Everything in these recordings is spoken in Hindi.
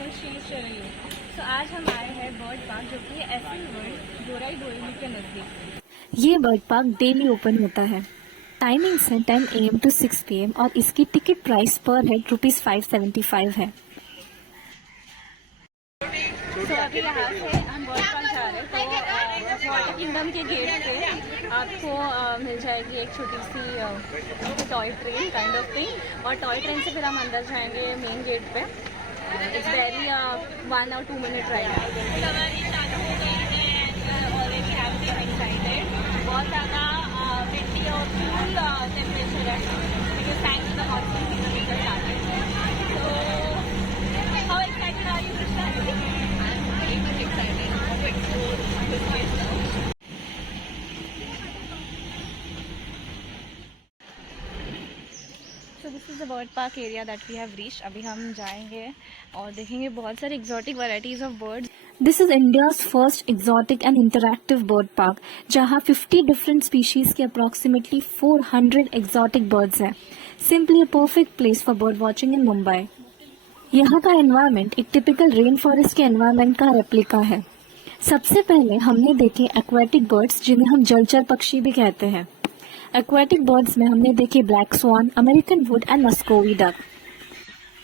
तो आज हम आए हैं बर्ड पार्क जो कि एसएल वर्ल्ड जोराई बोरीवली के नज़दीक। ये बर्ड पार्क डेली ओपन होता है। टाइमिंग्स है 10 AM to 6 PM और इसकी टिकट प्राइस पर हेड ₹575 है। तो अभी यहाँ से हम बर्ड पार्क जा रहे हैं, तो वाटर किंगडम के गेट पे आपको मिल जाएगी एक छोटी सी toy train kind of thing, और टॉय ट्रेन से फिर हम अंदर जाएंगे मेन गेट पे। It's very 1 or 2 minute ride. बहुत ज़्यादा विंडी और कूल टेम्परेचर है because thanks to the monsoon season is started. So how excited are you Krishna? Very much excited to explore this place. So this is the bird park area that we have reached. अभी हम जाएंगे और देखेंगे बहुत सारे exotic varieties of birds. This is India's first exotic and interactive bird park, जहाँ 50 डिफरेंट स्पीशीज के अप्रॉक्सीमेटली 400 एक्सोटिक बर्ड्स हैं। Simply a perfect place for bird watching in Mumbai. यहाँ का एनवायरनमेंट एक टिपिकल रेन फॉरेस्ट के एनवायरनमेंट का रेप्लिका है। सबसे पहले हमने देखे एक्वेटिक बर्ड्स, जिन्हें हम जलचर पक्षी भी कहते हैं। एक्वेटिक बर्ड्स में हमने देखे black swan, American wood and muscovy duck.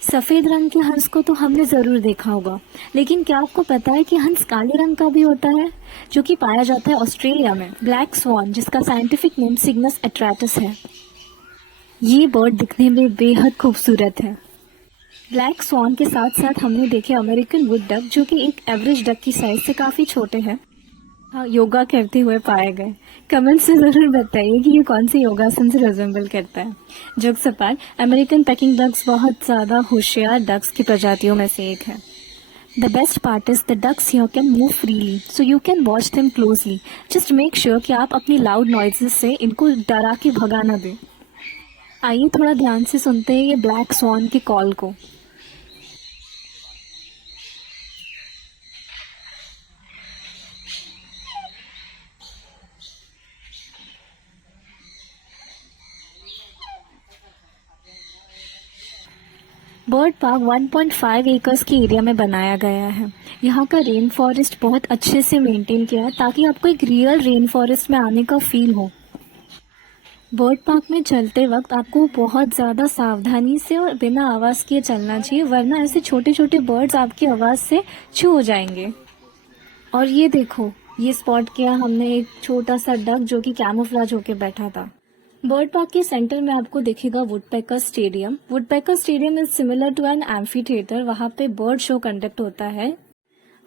सफेद रंग के हंस को तो हमने जरूर देखा होगा, लेकिन क्या आपको पता है कि हंस काले रंग का भी होता है, जो कि पाया जाता है ऑस्ट्रेलिया में। ब्लैक स्वान, जिसका साइंटिफिक नेम सिग्नस एट्राटस है, ये बर्ड दिखने में बेहद खूबसूरत है। ब्लैक स्वान के साथ साथ हमने देखे अमेरिकन वुड डक, जो कि एक एवरेज डक की साइज से काफी छोटे हैं। हाँ, योगा करते हुए पाए गए। कमेंट से जरूर बताइए कि ये कौन से योगासन से रिजेंबल करता है। Jokes apart, American pekin ducks बहुत ज्यादा होशियार डक्स की प्रजातियों में से एक है। The best part is the ducks here can move freely, so you can watch them closely. Just make sure कि आप अपनी लाउड नॉइजेस से इनको डरा के भगा ना दें। आइए थोड़ा ध्यान से सुनते हैं ये ब्लैक स्वान की कॉल को। बर्ड पार्क 1.5 एकर्स के एरिया में बनाया गया है। यहाँ का रेन फॉरेस्ट बहुत अच्छे से मेंटेन किया है, ताकि आपको एक रियल रेन फॉरेस्ट में आने का फील हो। बर्ड पार्क में चलते वक्त आपको बहुत ज़्यादा सावधानी से और बिना आवाज़ किए चलना चाहिए, वरना ऐसे छोटे छोटे बर्ड्स आपकी आवाज़ से छू हो जाएंगे। और ये देखो, ये स्पॉट किया हमने एक छोटा सा डक जो कि कैमोफ्लेज होके बैठा था। बर्ड पार्क के सेंटर में आपको दिखेगा woodpecker stadium. Woodpecker stadium is similar to an amphitheatre. वहाँ पे बर्ड शो कंडक्ट होता है।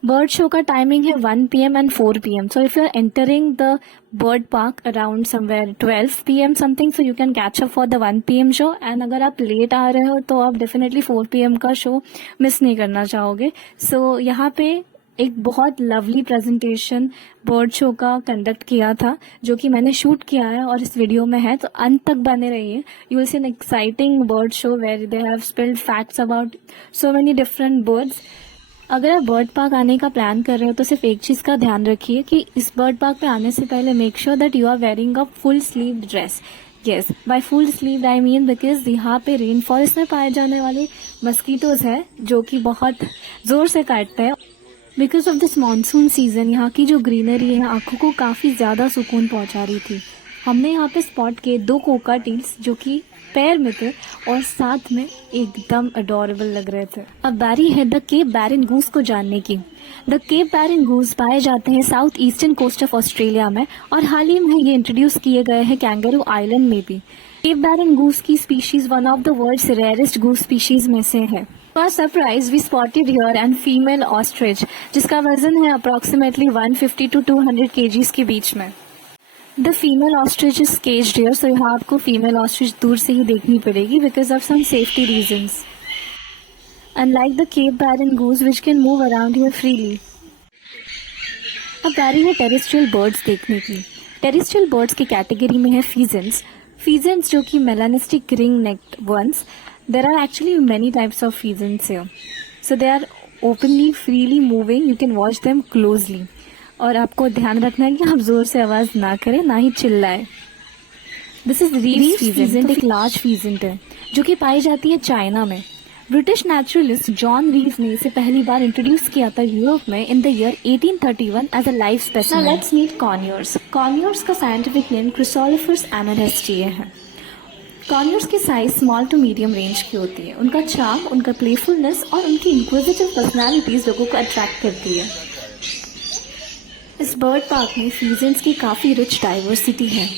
बर्ड शो का टाइमिंग है 1 PM and 4 PM. So if you are entering the bird park around somewhere 12 PM something, so you can catch up for the 1 PM show. And अगर आप लेट आ रहे हो तो आप डेफिनेटली 4 PM का शो मिस नहीं करना चाहोगे। सो यहाँ पे एक बहुत लवली प्रेजेंटेशन बर्ड शो का कंडक्ट किया था, जो कि मैंने शूट किया है और इस वीडियो में है, तो अंत तक बने रहिए। You will see an exciting bird show where they have spilled facts about so many different birds. अगर आप बर्ड पार्क आने का प्लान कर रहे हो तो सिर्फ एक चीज का ध्यान रखिए कि इस बर्ड पार्क पे आने से पहले make sure that you are wearing a full sleeve dress. Yes, by full sleeve I mean because यहाँ पे रेन फॉरेस्ट में पाए जाने वाले मस्कीटोज है, जो कि बहुत जोर से काटते हैं। Because of this monsoon season यहाँ की जो ग्रीनरी है आंखों को काफी ज्यादा सुकून पहुंचा रही थी। हमने यहाँ पे स्पॉट किए 2 कोकाटील्स, जो कि पैर में थे और साथ में एकदम अडोरेबल लग रहे थे। अब बारी है द केप बैरन गूस को जानने की। द केप बैरन गूस पाए जाते हैं south eastern coast of Australia में, और हाल ही में ये इंट्रोड्यूस किए गए हैं कैंगरू आइलैंड में भी। केप बैरन गूस की species one of the world's rarest goose species में से है। For surprise we spotted here and female ostrich, जिसका वजन है अप्रोक्सीमेटली 150 to 200 kgs के बीच में। The female ostrich is caged here, so यहाँ आपको फीमेल ऑस्ट्रिच दूर से ही देखनी पड़ेगी because of some safety reasons, unlike the Cape Barren goose which can move around here freely. अब बारी है टेरेस्ट्रियल बर्ड्स देखने की। टेरेस्ट्रियल बर्ड्स की कैटेगरी में है फीजेंट्स। फीजेंट्स जो कि melanistic ring necked ones. There are actually many types of pheasants here. So they are openly, freely moving. You can watch them closely. और आपको ध्यान रखना है कि आप जोर से आवाज ना करें, ना ही चिल्लाएं। This is Reeves pheasant, एक लार्ज फीजेंट है जो कि पाई जाती है चाइना में। ब्रिटिश नेचुरलिस्ट जॉन रीव ने इसे पहली बार इंट्रोड्यूस किया था यूरोप में in the year 1831 as a live specimen. Now let's meet कॉर्नियर्स। कॉर्नियर्स का साइंटिफिक नेम क्रिसोलिफरस एनारेस्टिए है। कॉर्नियर्स की size small to medium range की होती है। उनका चार्म, उनका प्लेफुलनेस और उनकी इंक्विजिटिव पर्सनालिटीज लोगों को अट्रैक्ट करती है। इस बर्ड पार्क में फीजेंट्स की काफ़ी रिच डाइवर्सिटी है।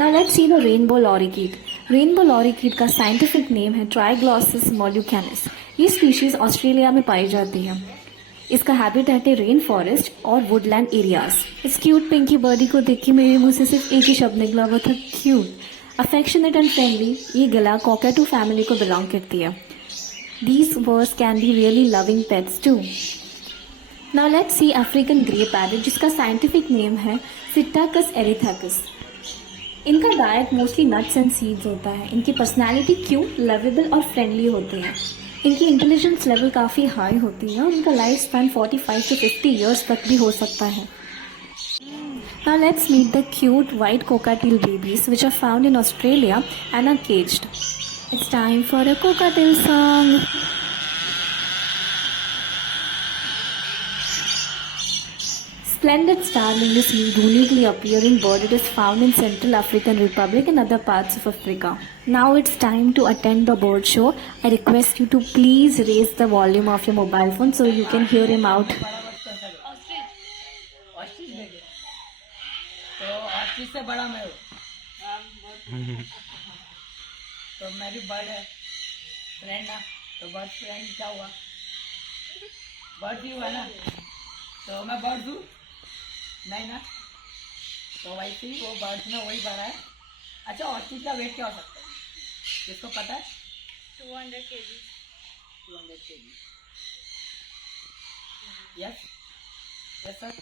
Now let's see the rainbow lorikeet. Rainbow lorikeet का साइंटिफिक नेम है ट्राइग्लॉसिस मोल्यूकैनिस। ये स्पीशीज ऑस्ट्रेलिया में पाई जाती है। इसका हैबिटेट है रेन फॉरेस्ट और वुडलैंड एरियाज। इस क्यूट पिंकी बर्डी को देख के मेरे मुंह से सिर्फ एक ही शब्द निकला, वो था क्यूट। अफेक्शनेट एंड फ्रेंडली, ये गला कॉकेटू फैमिली को बिलोंग करती है। These birds can be really loving pets too. Now let's see African grey parrot, जिसका साइंटिफिक नेम है सिट्टाकस एरिथाकस। इनका diet mostly nuts and seeds होता है। इनकी पर्सनैलिटी क्यूट, लवेबल और फ्रेंडली होती है। इनकी इंटेलिजेंस लेवल काफ़ी हाई होती है और इनका लाइफ स्पैन 45 to 50 ईयर्स तक भी हो सकता है। Now let's meet the cute white cockatiel babies which are found in Australia and are caged. It's time for a cockatiel song. Splendid starling is uniquely appearing bird. It is found in Central African Republic and other parts of Africa. Now it's time to attend the bird show. I request you to please raise the volume of your mobile phone so you can hear him out. तो ऑस्ट्रिच से बड़ा मैं हूँ। तो मैं भी बर्ड है फ्रेंड ना, तो बर्ड फ्रेंड क्या हुआ, बर्ड भी हुआ ना, तो मैं बर्ड हूँ नहीं ना, तो वैसे ही वो बर्ड्स में वही बड़ा है। अच्छा, ऑस्ट्रिच का वेट क्या हो सकता है, किसको पता है? 200 kg। 200 kg। Yes yes sir.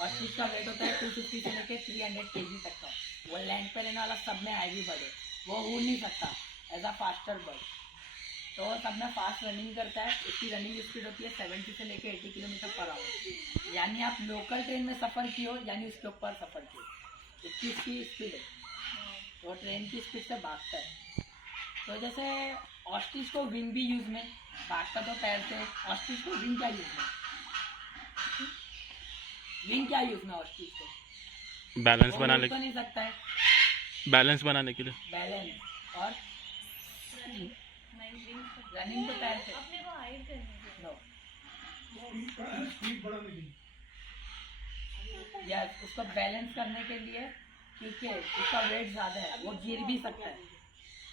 Ostrich का वेट होता है 250 से लेकर 300 kg तक का। वो लैंड पे रहने वाला सब में हैवी बर्ड है, वो उड़ नहीं सकता एज अ फास्टर बर्ड, तो वो सब में फास्ट रनिंग करता है। इसकी रनिंग स्पीड होती है 70 से लेकर 80 किलोमीटर पर आवर। यानी आप लोकल ट्रेन में सफ़र किए हो, यानी उसके ऊपर सफ़र किए, इतनी इसकी स्पीड है, तो ट्रेन की स्पीड से भागता है। तो जैसे ऑस्ट्रिच को विंग भी यूज़ में, भागता तो पैर से, ऑस्ट्रिच को विंग क्या यूज़ में, विंग क्या यूज में ऑस्ट्रिच को? बैलेंस बनाने तो नहीं सकता है, बैलेंस बनाने के लिए। बैलेंस और रनिंग तो पैर से। अपने को हाइड करने नो यस, उसको बैलेंस करने के लिए, क्योंकि उसका वेट ज़्यादा है, वो गिर भी सकता है,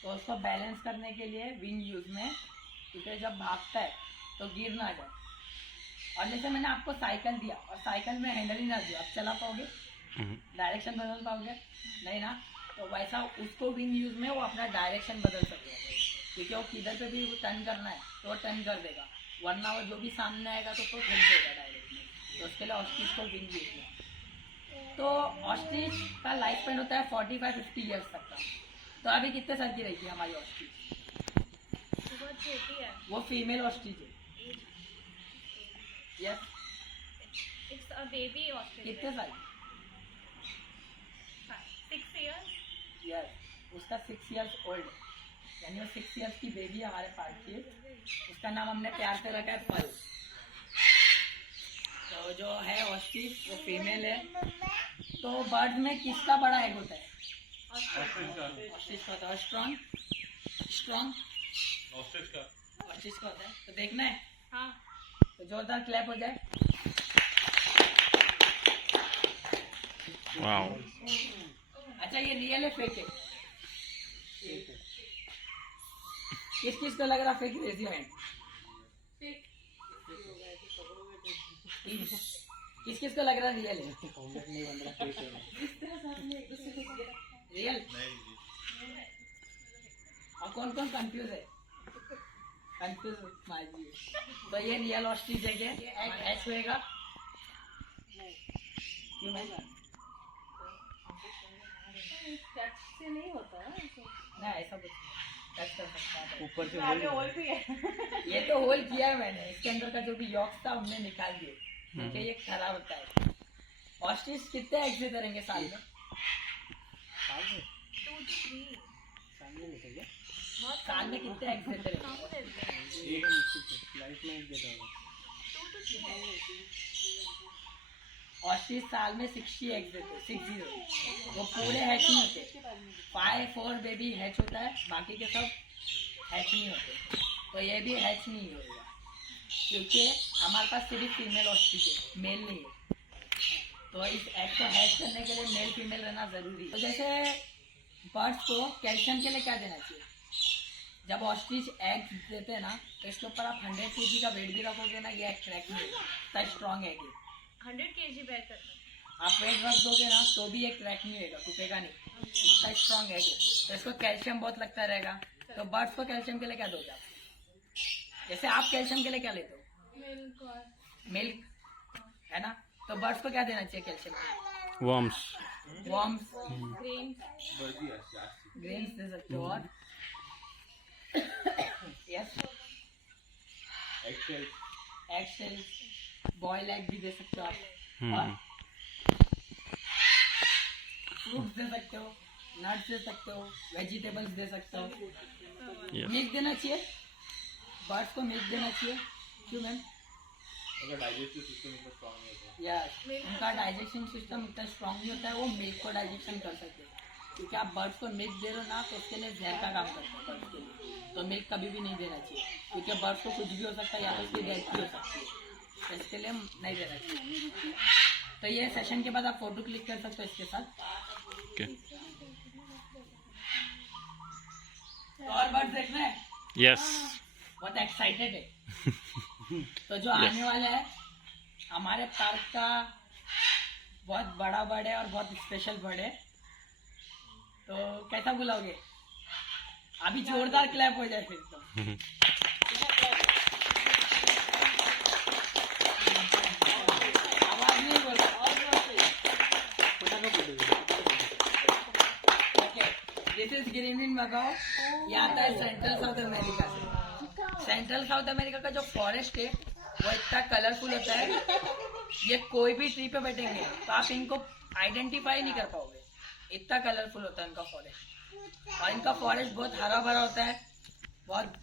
तो उसको बैलेंस करने के लिए विंग यूज में, क्योंकि जब भागता है तो गिर ना जाए। और जैसे मैंने आपको साइकिल दिया और साइकिल में हैंडल ही ना दिया, आप चला पाओगे, डायरेक्शन बदल पाओगे नहीं ना, तो वैसा उसको विंग यूज में वो अपना डायरेक्शन बदल सकेगा, क्योंकि वो किधर पे भी टर्न करना है तो वो टर्न कर देगा, वरना वो जो भी सामने आएगा तो घूम देगा डायरेक्ट में, तो उसके लिए ऑस्ट्रिच को विंग यूज में। तो ऑस्ट्रिच का लाइफ स्पैन होता है 45-50 ईयर्स तक का। तो अभी कितने साल की रहेगी हमारी ऑस्ट्रिच? बहुत छोटी है। वो फीमेल ऑस्ट्रिच है। Yes, it's a baby ostrich. कितने साल? 6 years। यस, उसका 6 इयर्स ओल्ड, यानी वो 6 इयर्स की बेबी है हमारे पास की। उसका नाम हमने प्यार से रखा है पल। तो जो है ऑस्ट्रिच वो फीमेल है। तो बर्ड में किसका बड़ा एग होता है? ऑस्ट्रिच का होता है। स्ट्रॉन्ग ऑस्ट्रिच का होता है। तो देखना है, हाँ, तो जोरदार क्लैप हो जाए। वाओ। अच्छा, ये रियल है फेक है? किस किस को लग रहा फेक? Raise your hand. किस किस को लग रहा रियल है? रियल? और कौन कौन कंफ्यूज है? कंफ्यूज मारिए। तो ये रियल ऑस्ट्रिच है, एच होएगा क्यों महंगा? से नहीं होता है ना, ऐसा कुछ टच कर सकता है ऊपर से होल भी है। ये तो होल किया है मैंने, इसके अंदर का जो भी यॉक्स था हमने निकाल दिए, क्योंकि ये खराब होता है। ऑस्ट्रिच कितने एग से करेंगे साल में? 2 to 3। साल में कितने एग्स देते रहते ऑस्ट्रिच साल में 60 एग्स देते, 60। वो पूरे हैच नहीं होते, 5-4 बेबी हैच होता है, बाकी के सब हैच नहीं होते। तो ये भी हैच नहीं होगा क्योंकि हमारे पास सिर्फ फीमेल ऑस्ट्रिच है, मेल नहीं है। तो इस एग को हैच करने के लिए मेल फीमेल रहना जरूरी है। तो जैसे बर्ड्स को कैल्शियम के लिए क्या देना चाहिए? जब ऑस्ट्रिच एग देते हैं ना, तो इसके ऊपर आप 100 kg का वेट भी रखोगे ना, ये एग क्रैक नहीं होगा, इतना स्ट्रॉन्ग एग है। 100 kg बैग करना, आप वेट रख दोगे ना तो भी ये क्रैक नहीं होगा, टूटेगा नहीं, इतना स्ट्रॉन्ग एग है। तो इसको कैल्शियम बहुत लगता रहेगा। तो बर्ड्स को कैल्शियम के लिए क्या दोगे आप? जैसे आप कैल्शियम के लिए क्या लेते हो? मिल्क है ना। तो बर्ड्स को क्या देना चाहिए कैल्शियम के लिए? वर्म्स। वर्म्स, ग्रेन्स, ग्रेन्स दे सकते हो। और yes, egg shells, boil egg भी दे सकते हो आप। और फ्रूट्स दे सकते हो, नट्स दे सकते हो, वेजिटेबल्स दे सकते हो। यस। मिल्क देना चाहिए बर्ड्स को, मिल्क देना चाहिए। क्यों मैम? उनका डाइजेशन सिस्टम इतना स्ट्रांग नहीं होता है, वो मिल्क को डाइजेशन कर सकते हैं। क्योंकि आप बर्ड्स को मिल्क दे रहे हो ना, तो उसके लिए जहर का काम करता है बर्ड्स के लिए। तो मिल्क कभी भी नहीं देना चाहिए, क्योंकि बर्ड्स को कुछ भी हो सकता है, या तो उसकी डेथ भी हो सकती है, तो इसके लिए नहीं देना चाहिए। तो ये सेशन के बाद आप फोटो क्लिक कर सकते हो इसके साथ। ओके। तो और बर्ड्स देखना है, यस। बहुत एक्साइटेड है। तो जो आने वाला है हमारे पार्क का बहुत बड़ा बर्ड है और बहुत स्पेशल बर्ड है। तो कैसा बुलाओगे? अभी जोरदार क्लैप हो जाए फिर तो। आवाज नहीं बोल रहा, और जोर से। Okay, this is green macaw. ये आता है सेंट्रल साउथ अमेरिका से। सेंट्रल साउथ अमेरिका का जो फॉरेस्ट है वो इतना कलरफुल होता है, ये कोई भी ट्री पे बैठेंगे तो आप इनको आइडेंटिफाई नहीं कर पाओगे, इतना कलरफुल होता है इनका फॉरेस्ट। और इनका फॉरेस्ट बहुत हरा भरा होता है, बहुत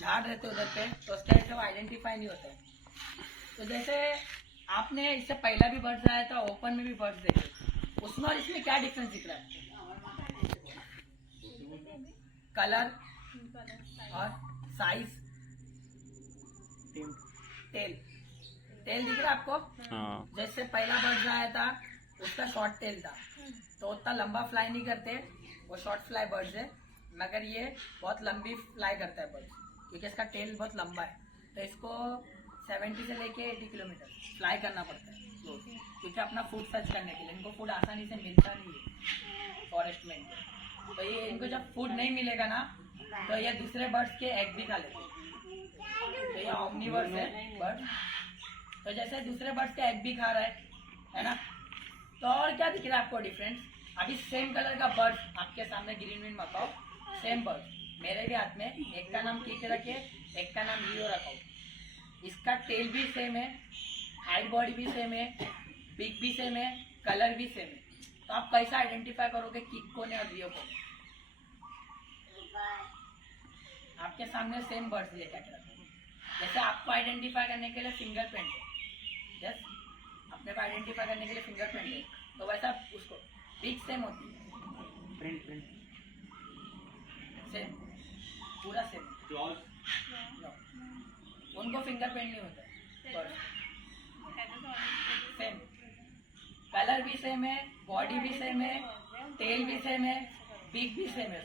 झाड़ रहते उधर पे, तो उसके वजह से वो आइडेंटिफाई नहीं होता है। तो जैसे आपने इससे पहला भी बर्ड्स आया था, ओपन में भी बर्ड्स देखे, उसमें और इसमें क्या डिफरेंस दिख रहा है? कलर और साइज, टेल दिख रहा है आपको? हाँ। जैसे पहला बर्ड आया था उसका शॉर्ट टेल था, तो उतना लंबा फ्लाई नहीं करते, वो शॉर्ट फ्लाई बर्ड्स है। मगर ये बहुत लंबी फ्लाई करता है बर्ड्स, क्योंकि इसका टेल बहुत लंबा है। तो इसको 70 से लेके 80 किलोमीटर फ्लाई करना पड़ता है, क्योंकि अपना फूड सर्च करने के लिए। इनको फूड आसानी से मिलता नहीं है फॉरेस्ट में। तो ये इनको जब फूड नहीं मिलेगा ना, तो ये दूसरे बर्ड्स के एग भी खा लेते हैं। तो ये ऑमनीवर्स है बर्ड। तो जैसे दूसरे बर्ड्स का एग भी खा रहा है ना। तो और क्या दिख रहा है आपको डिफरेंस? अभी सेम कलर का बर्ड आपके सामने, green wing macaw, same bird मेरे भी हाथ में। एक का नाम कीके रखे, एक का नाम लियो रखा। इसका टेल भी सेम है, हाइट बॉडी भी सेम है, बिग भी सेम है, कलर भी सेम है। तो आप कैसे आइडेंटिफाई करोगे किक कौन है और लियो कौन है? आपके सामने सेम बर्ड्स लेके रखे। जैसे आपको आइडेंटिफाई करने के लिए फिंगरप्रिंट है, यस, अपने को आइडेंटिफाई करने के लिए फिंगरप्रिंट है, तो वैसा उसको पिक सेम होती है, प्रिंट सेम, पूरा सेम। उनको फिंगरप्रिंट नहीं होता है, सेम, कलर भी सेम है, बॉडी भी सेम है, टेल भी सेम है, बिग भी सेम है।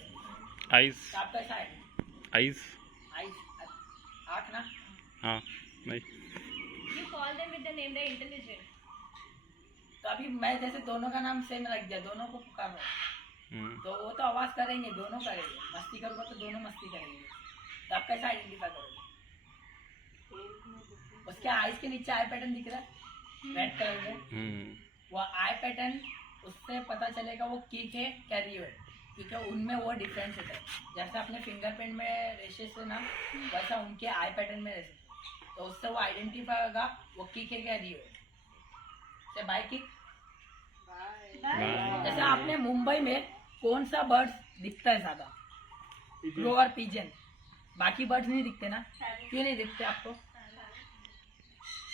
आइज। आपका ऐसा है आइज। आँख ना? हाँ। नहीं। You call them with the name they're intelligent. तो अभी मैं जैसे दोनों का नाम सेम रख दिया, दोनों को पुकार रहा हूँ, तो वो तो आवाज करेंगे, दोनों करेंगे। मस्ती करूँगा तो दोनों मस्ती करेंगे। तो आप कैसे आइडेंटिफाई करोगे? उसके आईज के नीचे आई पैटर्न दिख रहा है रेड कलर में, वो आई पैटर्न, उससे पता चलेगा वो किक है क्या रियो है, क्योंकि उनमें वो डिफरेंस होता है। जैसे अपने फिंगरप्रिंट में रेशेस है ना, वैसा उनके आई पैटर्न में रेशेस, तो उससे वो आइडेंटिफाई होगा वो किक है क्या रियो है। बाय किक। जैसे आपने मुंबई में कौन सा बर्ड दिखता है ज्यादा? ग्रोवर पिजन, बाकी बर्ड्स नहीं दिखते ना, क्यों नहीं दिखते आपको?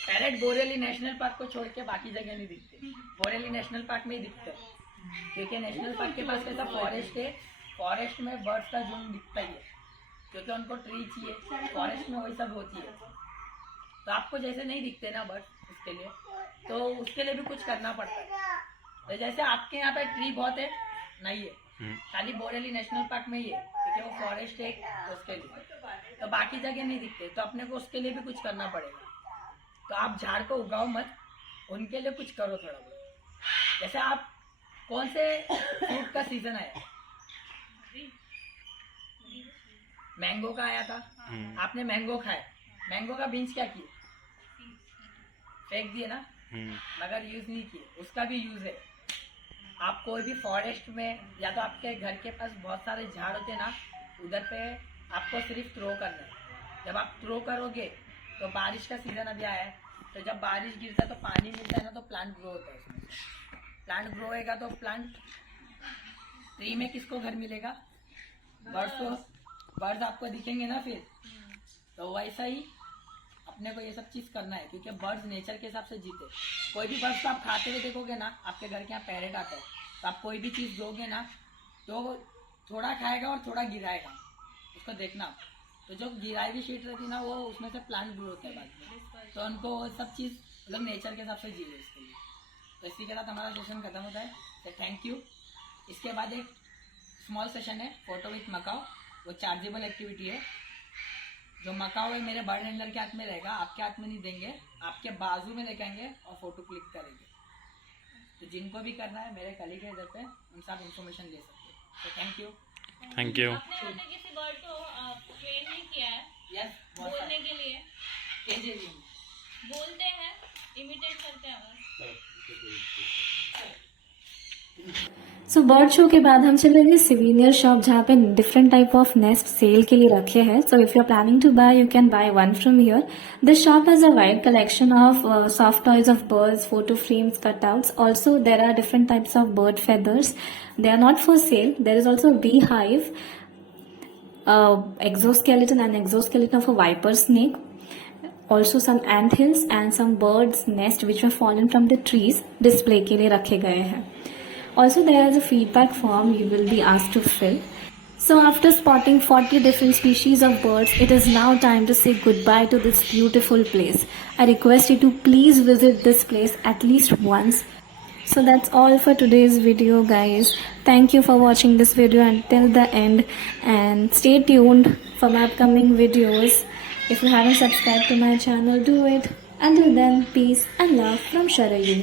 पैरेट बोरेली नेशनल पार्क को छोड़ के बाकी जगह नहीं दिखते, बोरेली नेशनल पार्क में ही दिखते हैं, क्योंकि नेशनल पार्क के पास कैसा फॉरेस्ट है, फॉरेस्ट में बर्ड्स का झुंड दिखता ही है, क्योंकि उनको ट्री चाहिए, फॉरेस्ट में वही सब होती है। तो आपको जैसे नहीं दिखते ना बर्ड्स, उसके लिए तो उसके लिए भी कुछ करना पड़ता है। तो जैसे आपके यहाँ पे ट्री बहुत है, नहीं है, खाली बोरेली नेशनल पार्क में ही है, क्योंकि वो फॉरेस्ट है उसके लिए, तो बाकी जगह नहीं दिखते, तो अपने को उसके लिए भी कुछ करना पड़ेगा। तो आप झाड़ को उगाओ मत, उनके लिए कुछ करो थोड़ा बहुत। जैसे आप कौन से फ्रूट का सीजन आया? मैंगो का आया था, आपने मैंगो खाया, मैंगो का बीन्स क्या किए? फेंक दिए ना, मगर यूज नहीं किए, उसका भी यूज है। आप कोई भी फॉरेस्ट में या तो आपके घर के पास बहुत सारे झाड़ होते ना, उधर पे आपको सिर्फ थ्रो करना है। जब आप थ्रो करोगे तो बारिश का सीजन अभी आया है, तो जब बारिश गिरता है तो पानी मिलता है ना, तो प्लांट ग्रो होता है उसमें। प्लांट ग्रो होएगा तो प्लांट ट्री में किसको घर मिलेगा? बर्ड्स को, बर्ड्स आपको दिखेंगे ना फिर। तो वैसा ही अपने को ये सब चीज़ करना है, क्योंकि बर्ड्स नेचर के हिसाब से जीते। कोई भी बर्ड्स को आप खाते हुए देखोगे ना, आपके घर के यहाँ पैरेट आता है, तो आप कोई भी चीज़ दोगे ना तो थोड़ा खाएगा और थोड़ा गिराएगा, उसको देखना। तो जो गिराई हुई शीट रहती है ना, वो उसमें से प्लांट ग्रो होता है बाद में, तो उनको वो सब चीज़ मतलब नेचर के हिसाब से जी इसके लिए। तो इसी के साथ हमारा सेशन खत्म होता है, तो थैंक यू। इसके बाद एक स्मॉल सेशन है फोटो विथ मकाओ, वो चार्जेबल एक्टिविटी है। जो मकाओ है मेरे बर्ड हैंडलर के हाथ में रहेगा, आपके हाथ में नहीं देंगे, आपके बाजू में लेके आएंगे और फोटो क्लिक करेंगे। तो जिनको भी करना है मेरे कलीग है इधर पे, उनसे आप इन्फॉर्मेशन ले सकते हैं। तो थैंक यू। Thank you. आपने मतलब किसी बर्ड को ट्रेन नहीं किया है यस, बोलने के लिए? केजेवी बोलते हैं, इमिटेट करते हैं बस। सो बर्ड शो के बाद हम चले गए सिविनियर शॉप, जहाँ पे different type of nest sale के लिए रखे हैं। So if you are planning to buy, you can buy one from here. This shop has a wide collection of soft toys of birds, photo frames, cutouts. Also, there are different types of bird feathers. They are not for sale. There is also a beehive, exoskeleton and exoskeleton of a viper snake. Also some ant hills and some birds nest which were fallen from the trees display के लिए रखे गए हैं. Also there is a feedback form you will be asked to fill. So after spotting 40 different species of birds, it is now time to say goodbye to this beautiful place. I request you to please visit this place at least once. So that's all for today's video, guys. Thank you for watching this video until the end, and stay tuned for my upcoming videos. If you haven't subscribed to my channel, do it. Until then, peace and love from Sharayu.